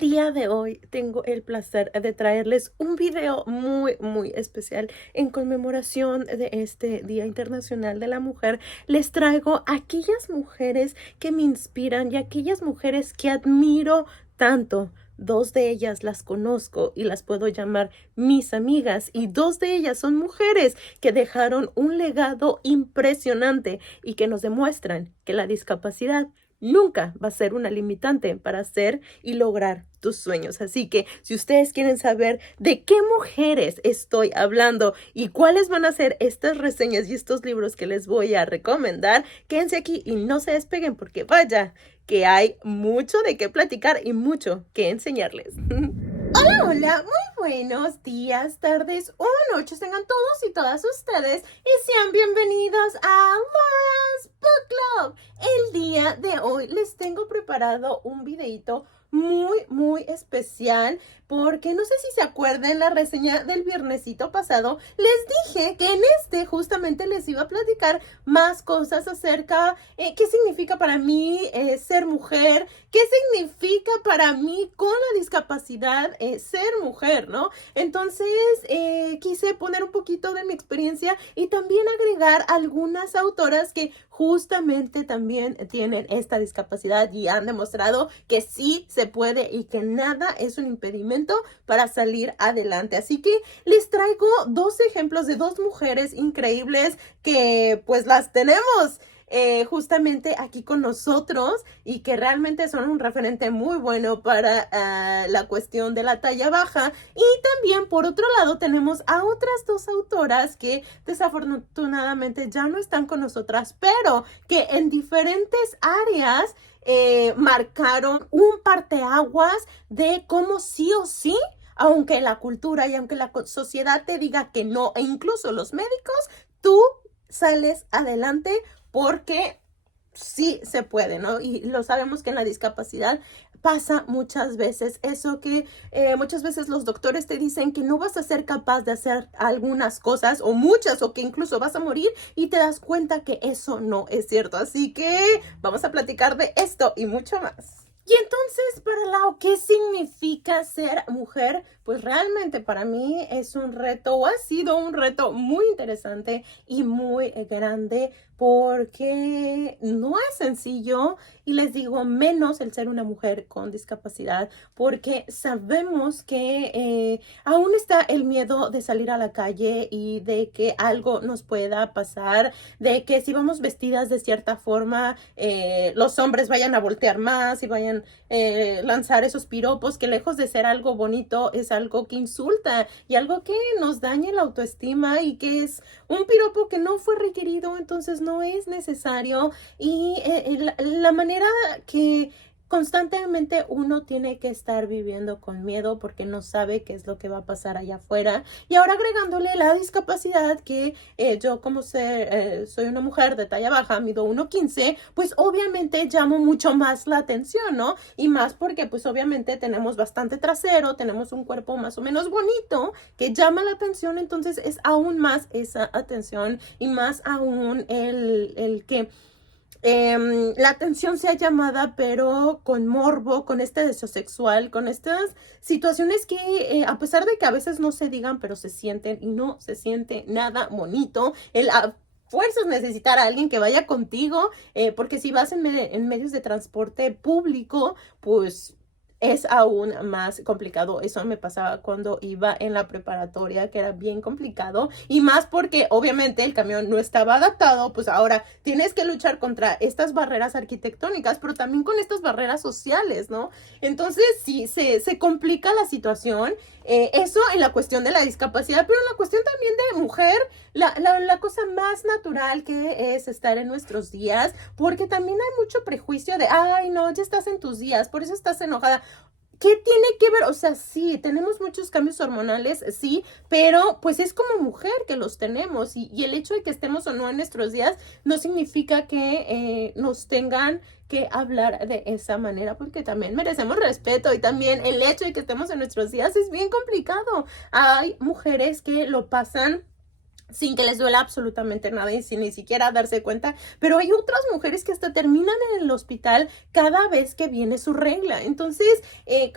El día de hoy tengo el placer de traerles un video muy especial en conmemoración de este Día Internacional de la Mujer. Les traigo a aquellas mujeres que me inspiran y aquellas mujeres que admiro tanto. Dos de ellas las conozco y las puedo llamar mis amigas, y dos de ellas son mujeres que dejaron un legado impresionante y que nos demuestran que la discapacidad nunca va a ser una limitante para hacer y lograr tus sueños. Así que si ustedes quieren saber de qué mujeres estoy hablando y cuáles van a ser estas reseñas y estos libros que les voy a recomendar, quédense aquí y no se despeguen, porque vaya que hay mucho de qué platicar y mucho que enseñarles. Hola, muy buenos días, tardes o noches tengan todos y todas ustedes y sean bienvenidos a Laura's Book Club. El día de hoy les tengo preparado un videito muy especial, porque no sé si se acuerdan la reseña del viernesito pasado. Les dije que en este justamente les iba a platicar más cosas acerca qué significa para mí ser mujer, qué significa para mí con la discapacidad ser mujer, ¿no? Entonces quise poner un poquito de mi experiencia y también agregar algunas autoras que justamente también tienen esta discapacidad y han demostrado que sí se puede y que nada es un impedimento para salir adelante. Así que les traigo dos ejemplos de dos mujeres increíbles que pues las tenemos justamente aquí con nosotros y que realmente son un referente muy bueno para la cuestión de la talla baja. Y también por otro lado tenemos a otras dos autoras que desafortunadamente ya no están con nosotras, pero que en diferentes áreas marcaron un parteaguas de cómo sí o sí, aunque la cultura y aunque la sociedad te diga que no, e incluso los médicos, tú sales adelante porque sí se puede, ¿no? Y lo sabemos que en la discapacidad pasa muchas veces eso, que muchas veces los doctores te dicen que no vas a ser capaz de hacer algunas cosas o muchas, o que incluso vas a morir, y te das cuenta que eso no es cierto. Así que vamos a platicar de esto y mucho más. Y entonces, para Lau, ¿qué significa ser mujer? Pues realmente para mí es un reto, o ha sido un reto muy interesante y muy grande, porque no es sencillo, y les digo menos el ser una mujer con discapacidad, porque sabemos que aún está el miedo de salir a la calle y de que algo nos pueda pasar, de que si vamos vestidas de cierta forma, los hombres vayan a voltear más y vayan lanzar esos piropos que, lejos de ser algo bonito, es algo que insulta y algo que nos daña la autoestima, y que es un piropo que no fue requerido, entonces no es necesario. Y la manera que constantemente uno tiene que estar viviendo con miedo porque no sabe qué es lo que va a pasar allá afuera. Y ahora agregándole la discapacidad, que yo como soy una mujer de talla baja, mido 1.15, pues obviamente llamo mucho más la atención, ¿no? Y más porque pues obviamente tenemos bastante trasero, tenemos un cuerpo más o menos bonito que llama la atención, entonces es aún más esa atención y más aún el que la atención sea llamada, pero con morbo, con este deseo sexual, con estas situaciones que a pesar de que a veces no se digan, pero se sienten, y no se siente nada bonito el a fuerzas necesitar a alguien que vaya contigo, porque si vas en medios de transporte público, pues es aún más complicado. Eso me pasaba cuando iba en la preparatoria, que era bien complicado, y más porque obviamente el camión no estaba adaptado. Pues ahora tienes que luchar contra estas barreras arquitectónicas, pero también con estas barreras sociales, ¿no? Entonces sí, se complica la situación. Eso en la cuestión de la discapacidad, pero en la cuestión también de mujer, la cosa más natural que es estar en nuestros días, porque también hay mucho prejuicio de, ay, no, ya estás en tus días, por eso estás enojada. ¿Qué tiene que ver? O sea, sí, tenemos muchos cambios hormonales, sí, pero pues es como mujer que los tenemos, y el hecho de que estemos o no en nuestros días no significa que nos tengan que hablar de esa manera, porque también merecemos respeto, y también el hecho de que estemos en nuestros días es bien complicado. Hay mujeres que lo pasan sin que les duela absolutamente nada y sin ni siquiera darse cuenta, pero hay otras mujeres que hasta terminan en el hospital cada vez que viene su regla. Entonces,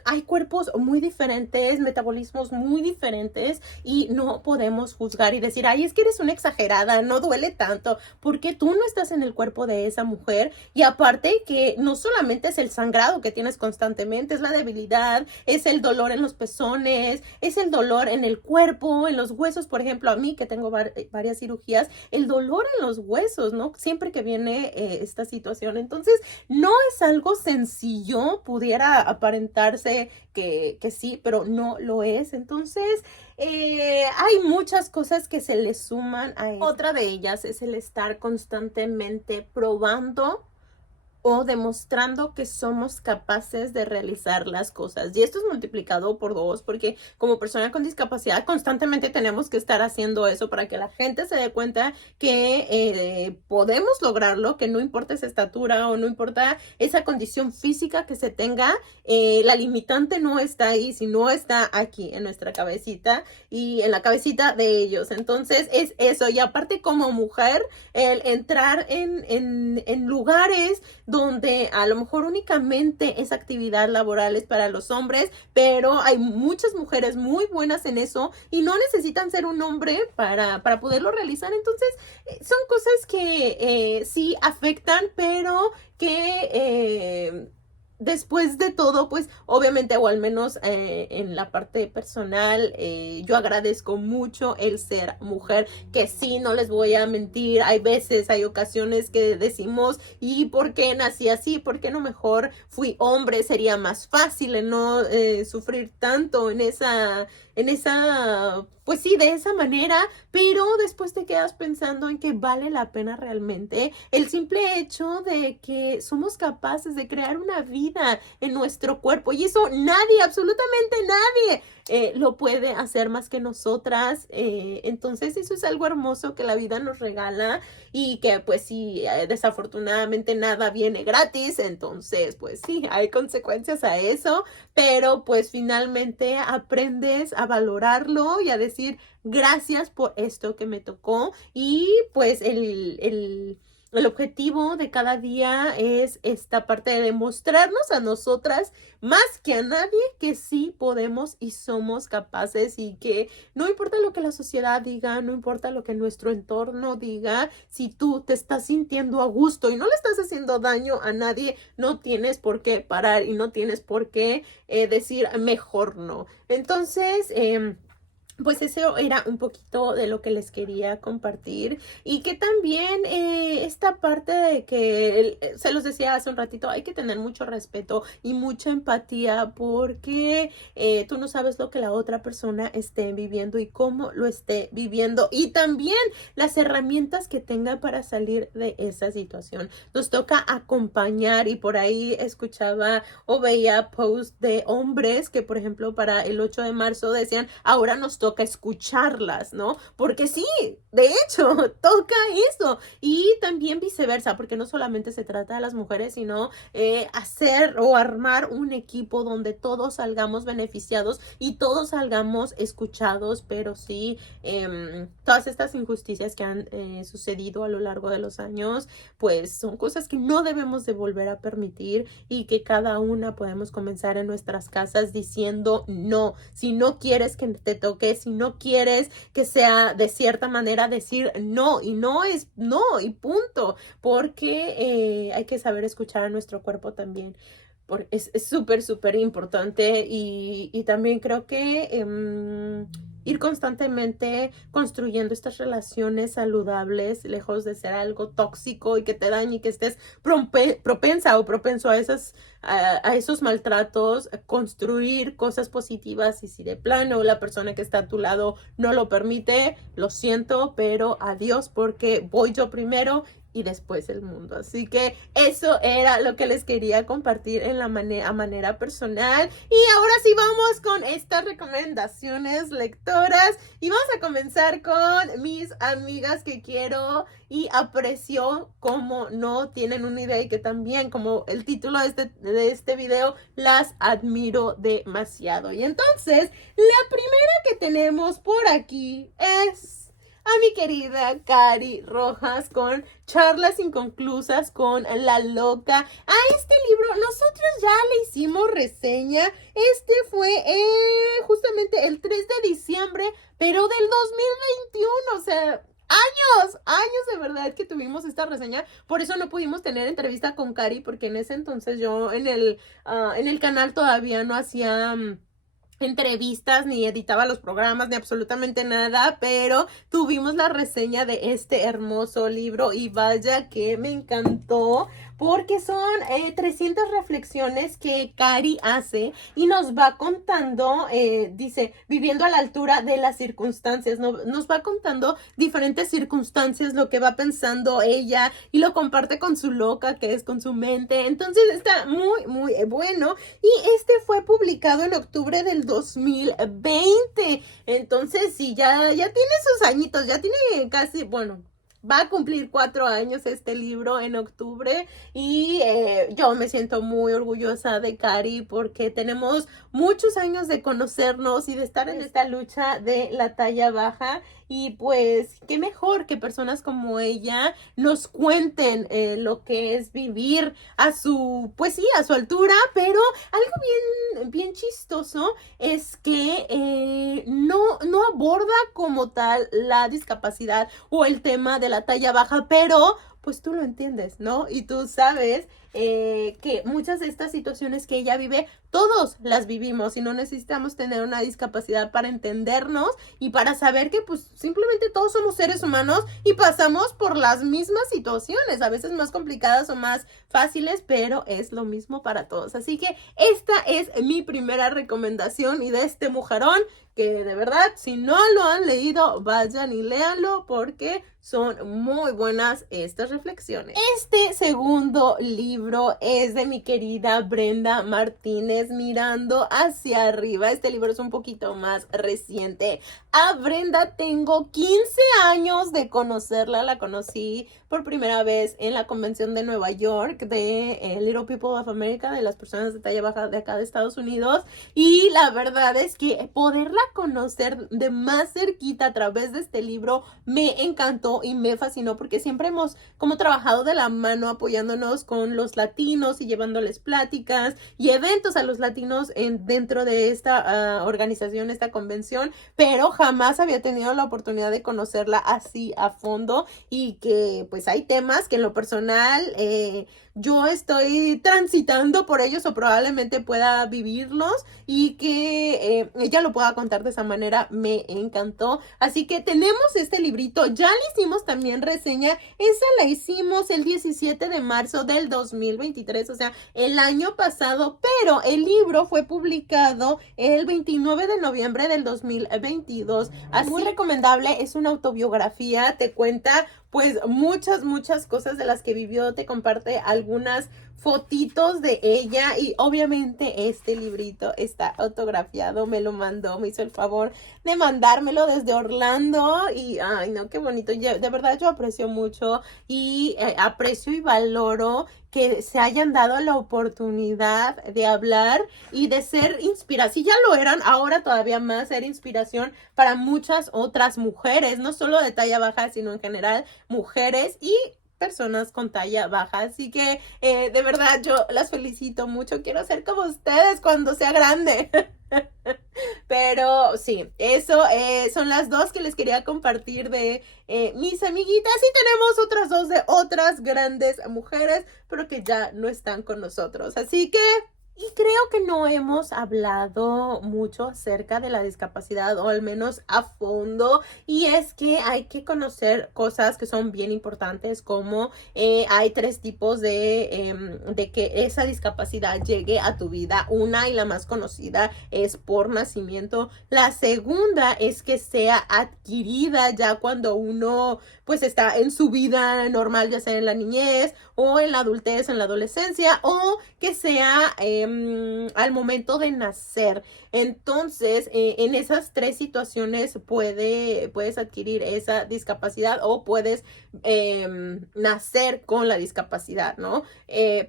hay cuerpos muy diferentes, metabolismos muy diferentes y no podemos juzgar y decir, ay, es que eres una exagerada, no duele tanto, porque tú no estás en el cuerpo de esa mujer. Y aparte que no solamente es el sangrado que tienes constantemente, es la debilidad, es el dolor en los pezones, es el dolor en el cuerpo, en los huesos. Por ejemplo, a mí que tengo varias cirugías, el dolor en los huesos, ¿no? Siempre que viene esta situación. Entonces, no es algo sencillo, pudiera aparentarse que sí, pero no lo es. Entonces, hay muchas cosas que se le suman a esto. Otra de ellas es el estar constantemente probando o demostrando que somos capaces de realizar las cosas. Y esto es multiplicado por 2, porque como persona con discapacidad constantemente tenemos que estar haciendo eso para que la gente se dé cuenta que podemos lograrlo, que no importa esa estatura o no importa esa condición física que se tenga, la limitante no está ahí, sino está aquí en nuestra cabecita y en la cabecita de ellos. Entonces es eso. Y aparte, como mujer, el entrar en lugares donde a lo mejor únicamente esa actividad laboral es para los hombres, pero hay muchas mujeres muy buenas en eso y no necesitan ser un hombre para poderlo realizar. Entonces, son cosas que sí afectan, pero que después de todo, pues obviamente, o al menos en la parte personal, yo agradezco mucho el ser mujer, que sí, no les voy a mentir, hay veces, hay ocasiones que decimos, ¿y por qué nací así? ¿Por qué no mejor fui hombre? Sería más fácil el no sufrir tanto pues sí, de esa manera, pero después te quedas pensando en que vale la pena realmente el simple hecho de que somos capaces de crear una vida en nuestro cuerpo, y eso nadie, absolutamente nadie, lo puede hacer más que nosotras. Entonces eso es algo hermoso que la vida nos regala y que pues sí, desafortunadamente nada viene gratis. Entonces pues sí, hay consecuencias a eso, pero pues finalmente aprendes a valorarlo y a decir gracias por esto que me tocó. Y pues el objetivo de cada día es esta parte de demostrarnos a nosotras más que a nadie que sí podemos y somos capaces, y que no importa lo que la sociedad diga, no importa lo que nuestro entorno diga, si tú te estás sintiendo a gusto y no le estás haciendo daño a nadie, no tienes por qué parar y no tienes por qué decir mejor no. Entonces, pues eso era un poquito de lo que les quería compartir, y que también esta parte de que, se los decía hace un ratito, hay que tener mucho respeto y mucha empatía, porque tú no sabes lo que la otra persona esté viviendo y cómo lo esté viviendo, y también las herramientas que tenga para salir de esa situación. Nos toca acompañar, y por ahí escuchaba o veía posts de hombres que, por ejemplo, para el 8 de marzo decían, ahora nos toca escucharlas, ¿no? Porque sí, de hecho, toca eso. Y también viceversa, porque no solamente se trata de las mujeres, sino hacer o armar un equipo donde todos salgamos beneficiados y todos salgamos escuchados. Pero sí, todas estas injusticias que han sucedido a lo largo de los años, pues son cosas que no debemos de volver a permitir, y que cada una podemos comenzar en nuestras casas diciendo no. Si no quieres que te toque, si no quieres que sea de cierta manera, decir no, y no es no, y punto, porque hay que saber escuchar a nuestro cuerpo también. Es súper, súper importante, y también creo que ir constantemente construyendo estas relaciones saludables, lejos de ser algo tóxico y que te dañe y que estés propensa o propenso a esos maltratos, construir cosas positivas. Y si de plano la persona que está a tu lado no lo permite, lo siento, pero adiós, porque voy yo primero y después el mundo. Así que eso era lo que les quería compartir en a manera personal. Y ahora sí vamos con estas recomendaciones lectoras, y vamos a comenzar con mis amigas que quiero y aprecio como no tienen una idea, y que también, como el título de este video, las admiro demasiado. Y entonces la primera que tenemos por aquí es a mi querida Cari Rojas con Charlas Inconclusas con la Loca. A este libro nosotros ya le hicimos reseña. Este fue justamente el 3 de diciembre, pero del 2021, o sea, años de verdad que tuvimos esta reseña. Por eso no pudimos tener entrevista con Cari, porque en ese entonces yo en el canal todavía no hacía entrevistas, ni editaba los programas, ni absolutamente nada, pero tuvimos la reseña de este hermoso libro y vaya que me encantó, porque son 300 reflexiones que Cari hace y nos va contando, dice, viviendo a la altura de las circunstancias, nos va contando diferentes circunstancias, lo que va pensando ella y lo comparte con su loca, que es con su mente. Entonces está muy bueno, y este fue publicado en octubre del 2020. Entonces sí, ya tiene sus añitos, ya tiene casi, bueno, va a cumplir 4 años este libro en octubre, y yo me siento muy orgullosa de Cari porque tenemos muchos años de conocernos y de estar en esta lucha de la talla baja, y pues qué mejor que personas como ella nos cuenten lo que es vivir a su, pues sí, a su altura, pero algo bien chistoso es que no aborda como tal la discapacidad o el tema de la talla baja, pero pues tú lo entiendes, ¿no? Y tú sabes que muchas de estas situaciones que ella vive, todos las vivimos y no necesitamos tener una discapacidad para entendernos y para saber que pues simplemente todos somos seres humanos y pasamos por las mismas situaciones, a veces más complicadas o más fáciles, pero es lo mismo para todos. Así que esta es mi primera recomendación, y de este mujerón que de verdad, si no lo han leído, vayan y léanlo porque son muy buenas estas reflexiones. Este segundo libro es de mi querida Brenda Martínez, Mirando hacia arriba. Este libro es un poquito más reciente. A Brenda tengo 15 años de conocerla. La conocí por primera vez en la convención de Nueva York de Little People of America, de las personas de talla baja de acá de Estados Unidos. Y la verdad es que poderla conocer de más cerquita a través de este libro me encantó y me fascinó, porque siempre hemos como trabajado de la mano apoyándonos con los latinos y llevándoles pláticas y eventos a los latinos dentro de esta organización, esta convención, pero jamás había tenido la oportunidad de conocerla así a fondo, y que pues hay temas que en lo personal yo estoy transitando por ellos o probablemente pueda vivirlos, y que ella lo pueda contar de esa manera me encantó. Así que tenemos este librito, ya le hicimos también reseña, esa la hicimos el 17 de marzo del 2023, o sea, el año pasado, pero el libro fue publicado el 29 de noviembre del 2022. Así muy recomendable, es una autobiografía, te cuenta pues muchas cosas de las que vivió, te comparte algunas fotitos de ella, y obviamente este librito está autografiado, me lo mandó, me hizo el favor de mandármelo desde Orlando, y ay no, qué bonito. De verdad yo aprecio mucho y aprecio y valoro que se hayan dado la oportunidad de hablar y de ser inspiración. Si ya lo eran, ahora todavía más ser inspiración para muchas otras mujeres, no solo de talla baja, sino en general mujeres y personas con talla baja. Así que de verdad yo las felicito mucho, quiero ser como ustedes cuando sea grande. Pero sí, eso son las dos que les quería compartir de mis amiguitas, y tenemos otras dos de otras grandes mujeres, pero que ya no están con nosotros. Así que y creo que no hemos hablado mucho acerca de la discapacidad, o al menos a fondo, y es que hay que conocer cosas que son bien importantes, como hay 3 tipos de que esa discapacidad llegue a tu vida. Una, y la más conocida, es por nacimiento. La segunda es que sea adquirida ya cuando uno pues está en su vida normal, ya sea en la niñez o en la adultez, en la adolescencia, o que sea al momento de nacer. Entonces, en esas 3 situaciones puedes adquirir esa discapacidad, o puedes nacer con la discapacidad, ¿no?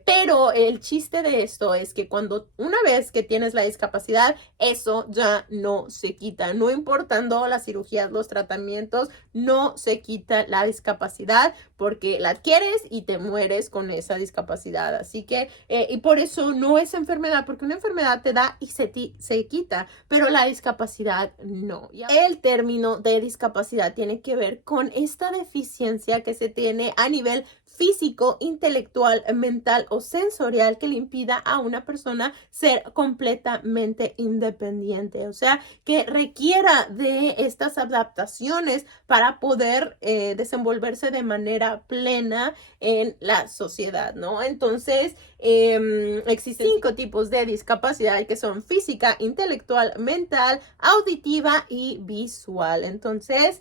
Pero el chiste de esto es que cuando una vez que tienes la discapacidad, eso ya no se quita, no importando las cirugías, los tratamientos, no se quita la discapacidad porque la adquieres y te mueres con esa discapacidad. Así que, y por eso no es enfermedad, porque una enfermedad te da y se quita, pero la discapacidad no. El término de discapacidad tiene que ver con esta deficiencia que se tiene a nivel físico, intelectual, mental o sensorial que le impida a una persona ser completamente independiente. O sea, que requiera de estas adaptaciones para poder desenvolverse de manera plena en la sociedad, ¿no? Entonces, existen 5 tipos de discapacidad que son física, intelectual, mental, auditiva y visual. Entonces,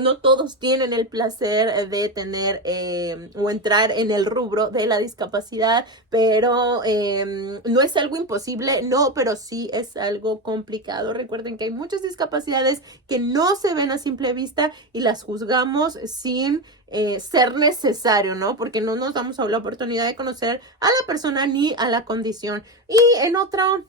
no todos tienen el placer de tener o entrar en el rubro de la discapacidad, pero no es algo imposible, no, pero sí es algo complicado. Recuerden que hay muchas discapacidades que no se ven a simple vista y las juzgamos sin ser necesario, ¿no? Porque no nos damos la oportunidad de conocer a la persona ni a la condición. Y en otro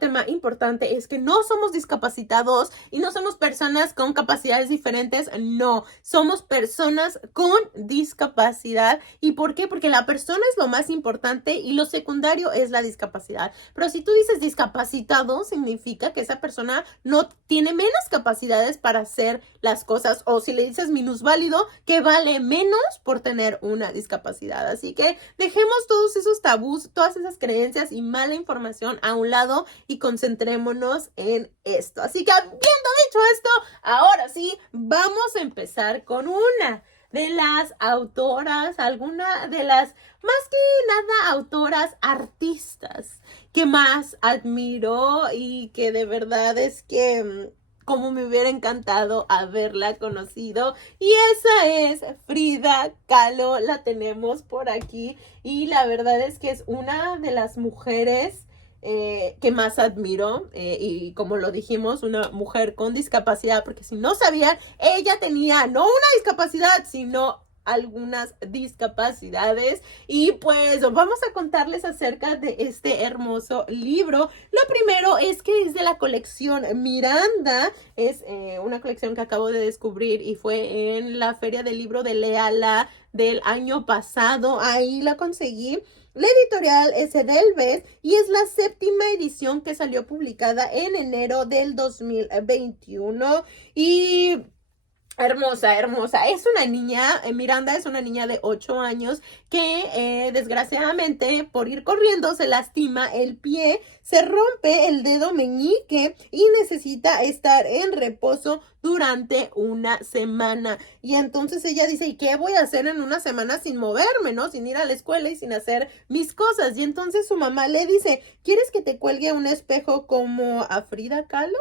tema importante es que no somos discapacitados y no somos personas con capacidades diferentes, no, somos personas con discapacidad. ¿Y por qué? Porque la persona es lo más importante y lo secundario es la discapacidad. Pero si tú dices discapacitado, significa que esa persona no tiene menos capacidades para hacer las cosas, o si le dices minusválido, que vale menos por tener una discapacidad. Así que dejemos todos esos tabús, todas esas creencias y mala información a un lado y concentrémonos en esto. Así que habiendo dicho esto, ahora sí, vamos a empezar con una de las autoras, alguna de las más que nada autoras artistas que más admiro y que de verdad es que como me hubiera encantado haberla conocido, y esa es Frida Kahlo. La tenemos por aquí y la verdad es que es una de las mujeres que más admiro, y como lo dijimos, una mujer con discapacidad, porque si no sabían, ella tenía no una discapacidad, sino algunas discapacidades. Y pues vamos a contarles acerca de este hermoso libro. Lo primero es que es de la colección Miranda, es una colección que acabo de descubrir y fue en la Feria del Libro de Léala del año pasado, ahí la conseguí. La editorial es Edelweiss y es la 7ª edición que salió publicada en enero del 2021 y hermosa, hermosa. Es una niña, Miranda es una niña de 8 años que desgraciadamente por ir corriendo se lastima el pie, se rompe el dedo meñique y necesita estar en reposo durante una semana. Y entonces ella dice, ¿y qué voy a hacer en una semana sin moverme, no? Sin ir a la escuela y sin hacer mis cosas. Y entonces su mamá le dice, ¿quieres que te cuelgue un espejo como a Frida Kahlo?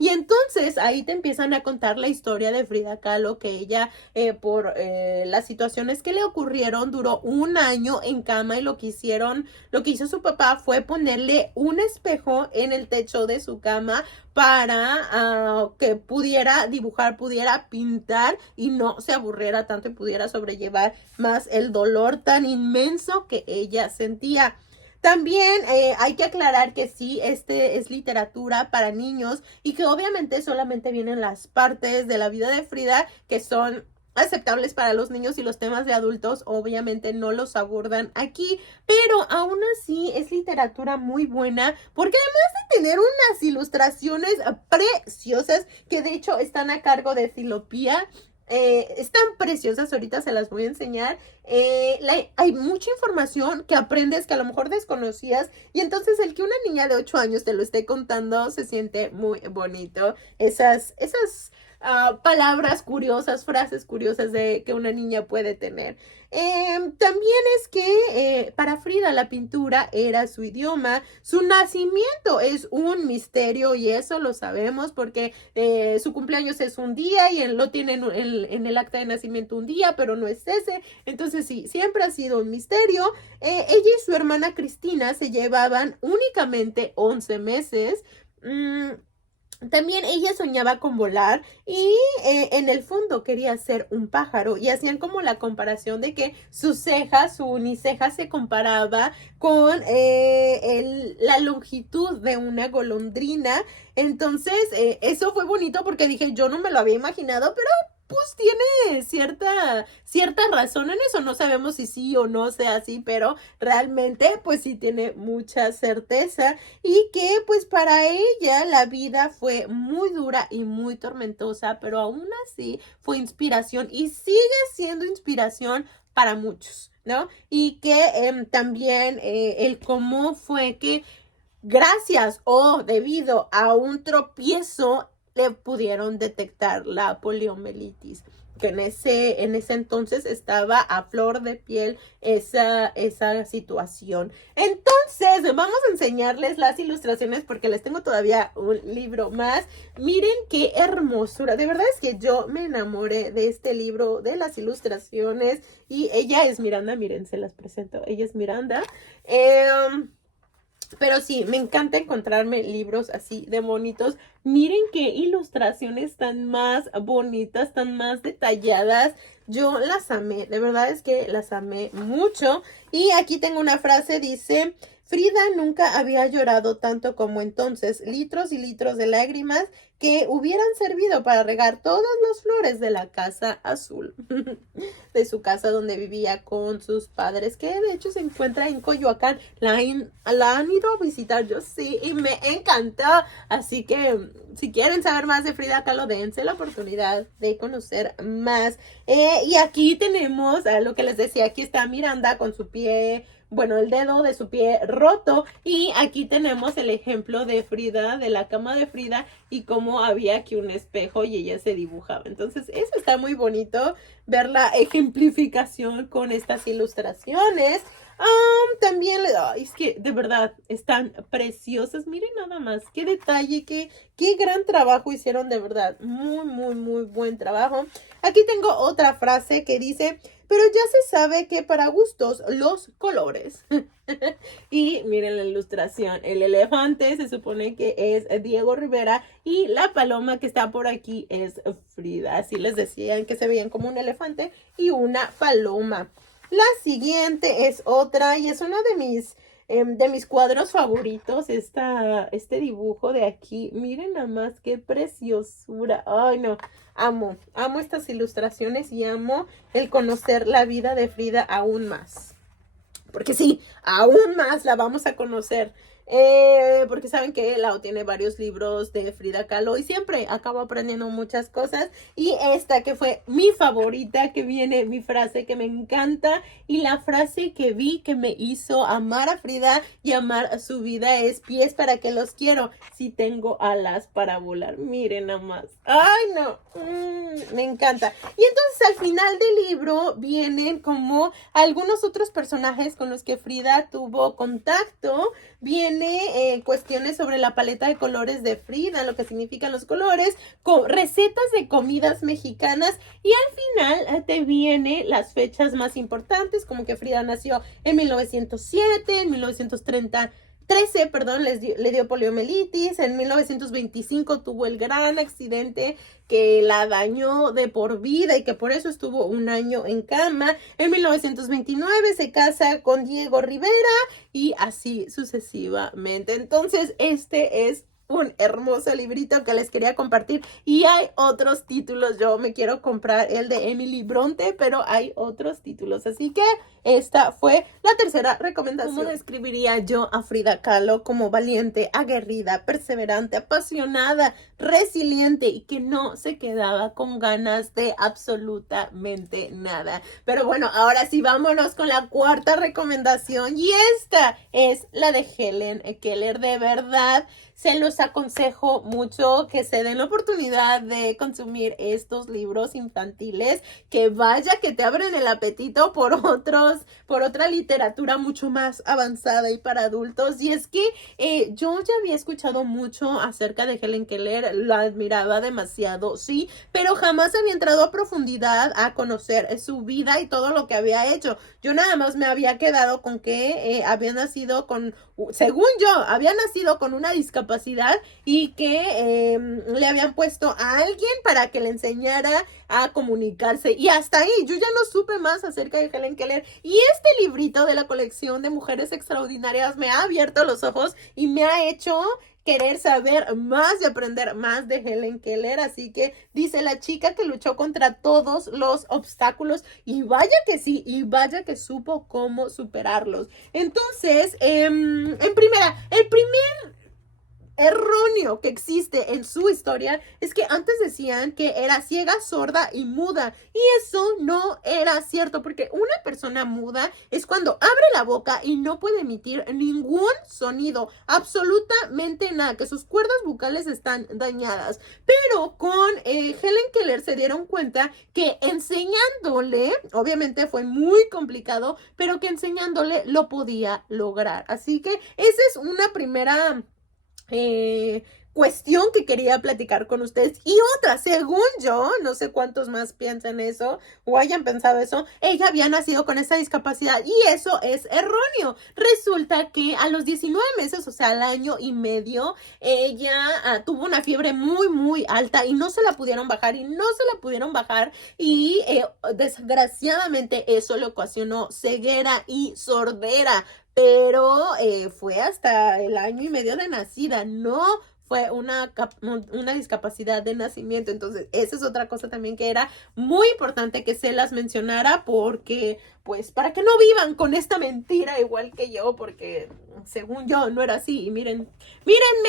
Y entonces ahí te empiezan a contar la historia de Frida Kahlo, que ella por las situaciones que le ocurrieron duró un año en cama, y lo que hizo su papá fue ponerle un espejo en el techo de su cama para que pudiera dibujar, pudiera pintar y no se aburriera tanto y pudiera sobrellevar más el dolor tan inmenso que ella sentía. También hay que aclarar que sí, este es literatura para niños y que obviamente solamente vienen las partes de la vida de Frida que son aceptables para los niños, y los temas de adultos obviamente no los abordan aquí, pero aún así es literatura muy buena porque además de tener unas ilustraciones preciosas que de hecho están a cargo de Filopía, están preciosas, ahorita se las voy a enseñar. Hay mucha información que aprendes que a lo mejor desconocías, y entonces el que una niña de 8 años te lo esté contando se siente muy bonito. Esas palabras curiosas, frases curiosas que una niña puede tener. También es que para Frida la pintura era su idioma, su nacimiento es un misterio y eso lo sabemos porque su cumpleaños es un día y él lo tiene en el acta de nacimiento un día, pero no es ese. Entonces sí, siempre ha sido un misterio. Ella y su hermana Cristina se llevaban únicamente 11 meses. También ella soñaba con volar y en el fondo quería ser un pájaro y hacían como la comparación de que su ceja, su uniceja se comparaba con la longitud de una golondrina. Entonces, eso fue bonito porque dije, yo no me lo había imaginado, pero pues tiene cierta razón en eso. No sabemos si sí o no sea así, pero realmente pues sí tiene mucha certeza y que pues para ella la vida fue muy dura y muy tormentosa, pero aún así fue inspiración y sigue siendo inspiración para muchos, ¿no? Y que también el cómo fue que gracias o debido a un tropiezo le pudieron detectar la poliomielitis, que en ese entonces estaba a flor de piel esa situación. Entonces, vamos a enseñarles las ilustraciones porque les tengo todavía un libro más. Miren qué hermosura. De verdad es que yo me enamoré de este libro, de las ilustraciones. Y ella es Miranda, miren, se las presento. Ella es Miranda. Pero sí, me encanta encontrarme libros así de bonitos. Miren qué ilustraciones tan más bonitas, tan más detalladas. Yo las amé, de verdad es que las amé mucho. Y aquí tengo una frase, dice, Frida nunca había llorado tanto como entonces, litros y litros de lágrimas que hubieran servido para regar todas las flores de la casa azul, de su casa donde vivía con sus padres, que de hecho se encuentra en Coyoacán. La han ido a visitar, yo sí, y me encantó. Así que si quieren saber más de Frida Kahlo, dense la oportunidad de conocer más. Y aquí tenemos a lo que les decía, aquí está Miranda con su pie, bueno, el dedo de su pie roto. Y aquí tenemos el ejemplo de Frida, de la cama de Frida, y cómo había aquí un espejo y ella se dibujaba. Entonces, eso está muy bonito, ver la ejemplificación con estas ilustraciones. También, ay, es que de verdad están preciosas. Miren nada más, qué detalle, qué gran trabajo hicieron, de verdad. Muy, muy, muy buen trabajo. Aquí tengo otra frase que dice, pero ya se sabe que para gustos los colores. Y miren la ilustración, el elefante se supone que es Diego Rivera y la paloma que está por aquí es Frida. Así les decían que se veían como un elefante y una paloma. La siguiente es otra y es uno de mis cuadros favoritos, este dibujo de aquí. Miren nada más qué preciosura. Ay, no, amo estas ilustraciones y amo el conocer la vida de Frida aún más. Porque sí, aún más la vamos a conocer. Porque saben que Lau tiene varios libros de Frida Kahlo y siempre acabo aprendiendo muchas cosas. Y esta que fue mi favorita, que viene mi frase que me encanta. Y la frase que vi que me hizo amar a Frida y amar a su vida es: pies para que los quiero si tengo alas para volar. Miren nada más. Ay, no. Me encanta. Y entonces al final del libro vienen como algunos otros personajes con los que Frida tuvo contacto. Viene cuestiones sobre la paleta de colores de Frida, lo que significan los colores, recetas de comidas mexicanas y al final te viene las fechas más importantes, como que Frida nació en 1907, en 1913, perdón, le dio poliomielitis, en 1925 tuvo el gran accidente que la dañó de por vida y que por eso estuvo un año en cama. En 1929 se casa con Diego Rivera y así sucesivamente. Entonces, este es un hermoso librito que les quería compartir y hay otros títulos. Yo me quiero comprar el de Emily Bronte, pero hay otros títulos, así que esta fue la tercera recomendación. ¿Cómo describiría yo a Frida Kahlo? Como valiente, aguerrida, perseverante, apasionada, resiliente y que no se quedaba con ganas de absolutamente nada. Pero bueno, ahora sí, vámonos con la cuarta recomendación y esta es la de Helen Keller. De verdad, se los aconsejo mucho que se den la oportunidad de consumir estos libros infantiles, que vaya que te abren el apetito por otra literatura mucho más avanzada y para adultos. Y es que yo ya había escuchado mucho acerca de Helen Keller, la admiraba demasiado, sí, pero jamás había entrado a profundidad a conocer su vida y todo lo que había hecho. Yo nada más me había quedado con que había nacido con, según yo, había nacido con una discapacidad discapacidad y que le habían puesto a alguien para que le enseñara a comunicarse. Y hasta ahí, yo ya no supe más acerca de Helen Keller. Y este librito de la colección de Mujeres Extraordinarias me ha abierto los ojos y me ha hecho querer saber más y aprender más de Helen Keller. Así que dice la chica que luchó contra todos los obstáculos y vaya que sí, y vaya que supo cómo superarlos. Entonces, en primera, el primer erróneo que existe en su historia es que antes decían que era ciega, sorda y muda, y eso no era cierto, porque una persona muda es cuando abre la boca y no puede emitir ningún sonido, absolutamente nada, que sus cuerdas vocales están dañadas. Pero con Helen Keller se dieron cuenta que enseñándole, obviamente fue muy complicado, pero que enseñándole lo podía lograr. Así que esa es una primera cuestión que quería platicar con ustedes. Y otra, según yo, no sé cuántos más piensan eso o hayan pensado eso, ella había nacido con esa discapacidad y eso es erróneo. Resulta que a los 19 meses, o sea, al año y medio, ella tuvo una fiebre muy, muy alta y no se la pudieron bajar y desgraciadamente eso le ocasionó ceguera y sordera. Pero fue hasta el año y medio de nacida, no fue una discapacidad de nacimiento. Entonces, esa es otra cosa también que era muy importante que se las mencionara porque, pues, para que no vivan con esta mentira igual que yo, porque según yo no era así. Y mírenme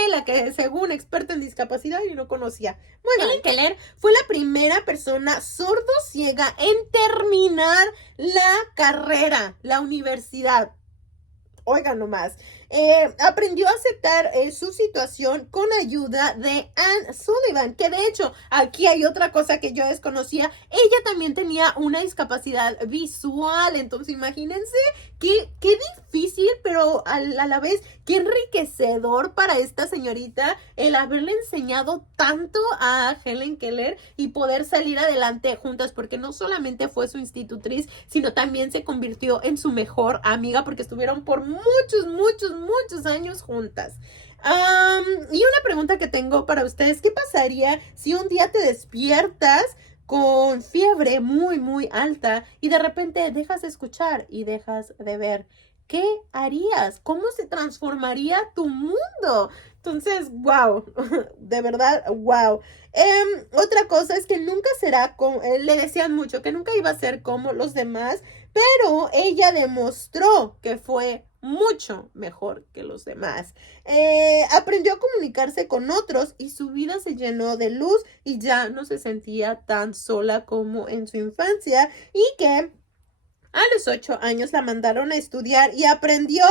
la que según experta en discapacidad y no conocía. Bueno, Helen Keller fue la primera persona sordo-ciega en terminar la carrera, la universidad. Oigan nomás, aprendió a aceptar su situación con ayuda de Anne Sullivan, que de hecho, aquí hay otra cosa que yo desconocía, ella también tenía una discapacidad visual, entonces imagínense qué difícil, pero a la vez qué enriquecedor para esta señorita el haberle enseñado tanto a Helen Keller y poder salir adelante juntas, porque no solamente fue su institutriz, sino también se convirtió en su mejor amiga, porque estuvieron por muchos años juntas. Y una pregunta que tengo para ustedes, ¿qué pasaría si un día te despiertas con fiebre muy alta y de repente dejas de escuchar y dejas de ver? ¿Qué harías? ¿Cómo se transformaría tu mundo? Entonces, wow, de verdad, wow. Otra cosa es que nunca será como, le decían mucho que nunca iba a ser como los demás, pero ella demostró que fue mucho mejor que los demás. Aprendió a comunicarse con otros y su vida se llenó de luz y ya no se sentía tan sola como en su infancia, y que a los 8 años la mandaron a estudiar y aprendió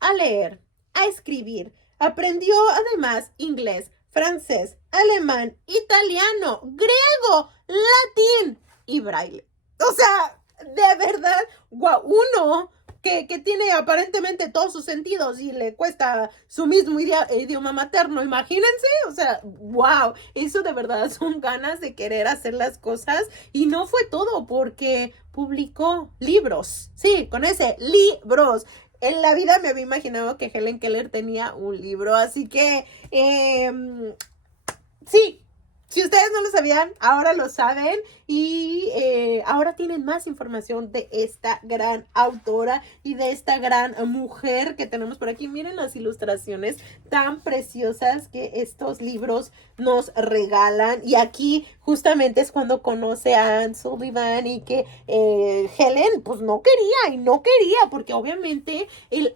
a leer, a escribir. Aprendió además inglés, francés, alemán, italiano, griego, latín y braille. O sea, de verdad, wow, uno que tiene aparentemente todos sus sentidos y le cuesta su mismo idioma materno, imagínense, o sea, wow, eso de verdad son ganas de querer hacer las cosas. Y no fue todo, porque publicó libros, sí, con ese, libros. En la vida me había imaginado que Helen Keller tenía un libro, así que, sí. Si ustedes no lo sabían, ahora lo saben y ahora tienen más información de esta gran autora y de esta gran mujer que tenemos por aquí. Miren las ilustraciones tan preciosas que estos libros nos regalan. Y aquí justamente es cuando conoce a Anne Sullivan y que Helen pues no quería porque obviamente el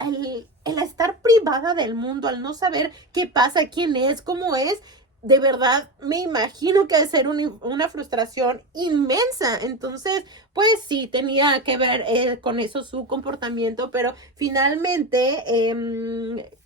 estar privada del mundo, al no saber qué pasa, quién es, cómo es, de verdad me imagino que ha de ser una frustración inmensa. Entonces, pues sí, tenía que ver con eso su comportamiento, pero finalmente,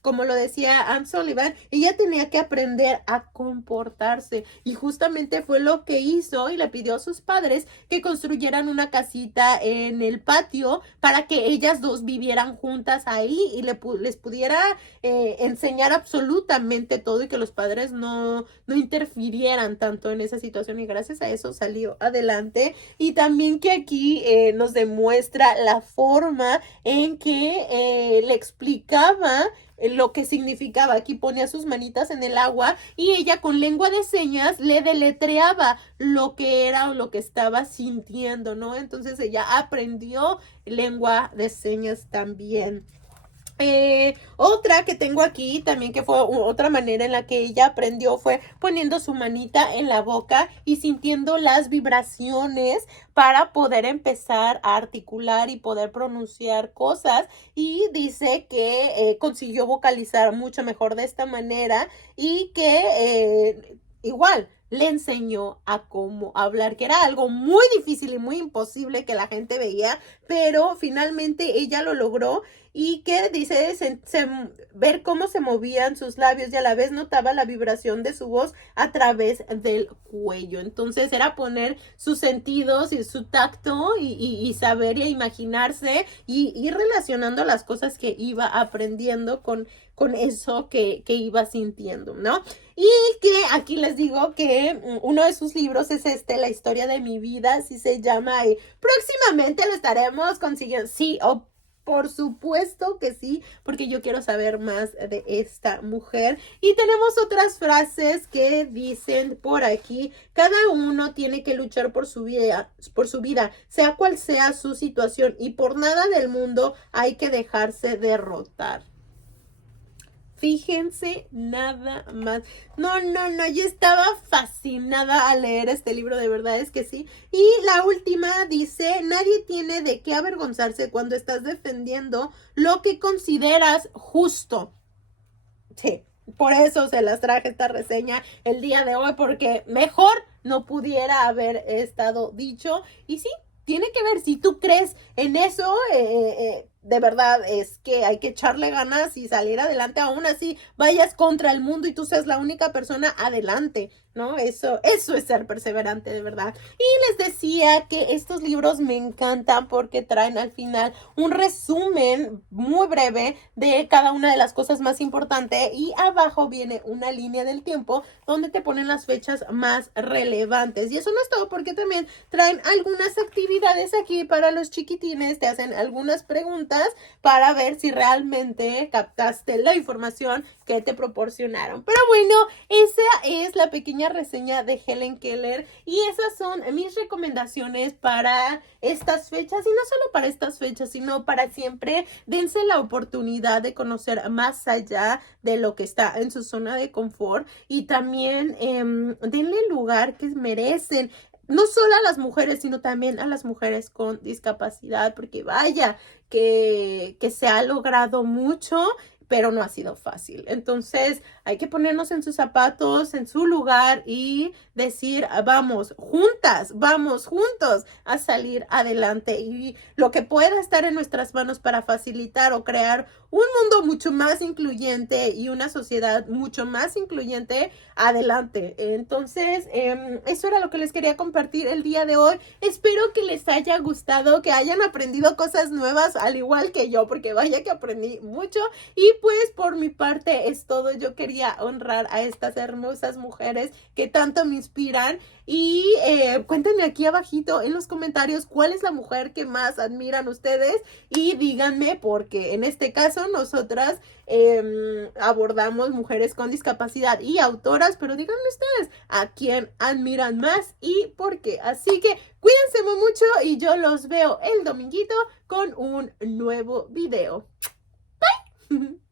como lo decía Anne Sullivan, ella tenía que aprender a comportarse y justamente fue lo que hizo, y le pidió a sus padres que construyeran una casita en el patio para que ellas dos vivieran juntas ahí y les pudiera enseñar absolutamente todo y que los padres no interfirieran tanto en esa situación, y gracias a eso salió adelante. Y también que aquí nos demuestra la forma en que le explicaba lo que significaba. Aquí ponía sus manitas en el agua y ella con lengua de señas le deletreaba lo que era o lo que estaba sintiendo, ¿no? Entonces ella aprendió lengua de señas también. Otra que tengo aquí también que fue otra manera en la que ella aprendió fue poniendo su manita en la boca y sintiendo las vibraciones para poder empezar a articular y poder pronunciar cosas, y dice que consiguió vocalizar mucho mejor de esta manera y que igual le enseñó a cómo hablar, que era algo muy difícil y muy imposible que la gente veía, pero finalmente ella lo logró, y que dice ver cómo se movían sus labios y a la vez notaba la vibración de su voz a través del cuello. Entonces era poner sus sentidos y su tacto y saber y imaginarse y ir relacionando las cosas que iba aprendiendo con eso que iba sintiendo, ¿no? Y que aquí les digo que uno de sus libros es La historia de mi vida, así se llama, y próximamente lo estaremos consiguiendo, sí, por supuesto que sí, porque yo quiero saber más de esta mujer. Y tenemos otras frases que dicen por aquí: cada uno tiene que luchar por su vida, sea cual sea su situación, y por nada del mundo hay que dejarse derrotar. Fíjense nada más. No, yo estaba fascinada al leer este libro, de verdad es que sí. Y la última dice: nadie tiene de qué avergonzarse cuando estás defendiendo lo que consideras justo. Sí, por eso se las traje esta reseña el día de hoy, porque mejor no pudiera haber estado dicho. Y sí, tiene que ver, si tú crees en eso, de verdad es que hay que echarle ganas y salir adelante, aún así vayas contra el mundo y tú seas la única persona adelante, ¿no? Eso es ser perseverante, de verdad. Y les decía que estos libros me encantan porque traen al final un resumen muy breve de cada una de las cosas más importantes, y abajo viene una línea del tiempo donde te ponen las fechas más relevantes. Y eso no es todo, porque también traen algunas actividades aquí para los chiquitines, te hacen algunas preguntas para ver si realmente captaste la información que te proporcionaron. Pero bueno, esa es la pequeña reseña de Helen Keller, y esas son mis recomendaciones para estas fechas, y no solo para estas fechas, sino para siempre. Dense la oportunidad de conocer más allá de lo que está en su zona de confort, y también denle el lugar que merecen, no solo a las mujeres, sino también a las mujeres con discapacidad, porque vaya, que se ha logrado mucho, pero no ha sido fácil. Entonces hay que ponernos en sus zapatos, en su lugar, y decir: vamos juntas, vamos juntos a salir adelante, y lo que pueda estar en nuestras manos para facilitar o crear un mundo mucho más incluyente y una sociedad mucho más incluyente, adelante. Entonces eso era lo que les quería compartir el día de hoy. Espero que les haya gustado, que hayan aprendido cosas nuevas al igual que yo, porque vaya que aprendí mucho. Y pues por mi parte es todo. Yo quería honrar a estas hermosas mujeres que tanto me inspiran, y cuéntenme aquí abajito en los comentarios cuál es la mujer que más admiran ustedes, y díganme, porque en este caso nosotras abordamos mujeres con discapacidad y autoras, pero díganme ustedes a quién admiran más y por qué. Así que cuídense mucho, y yo los veo el dominguito con un nuevo video. Bye.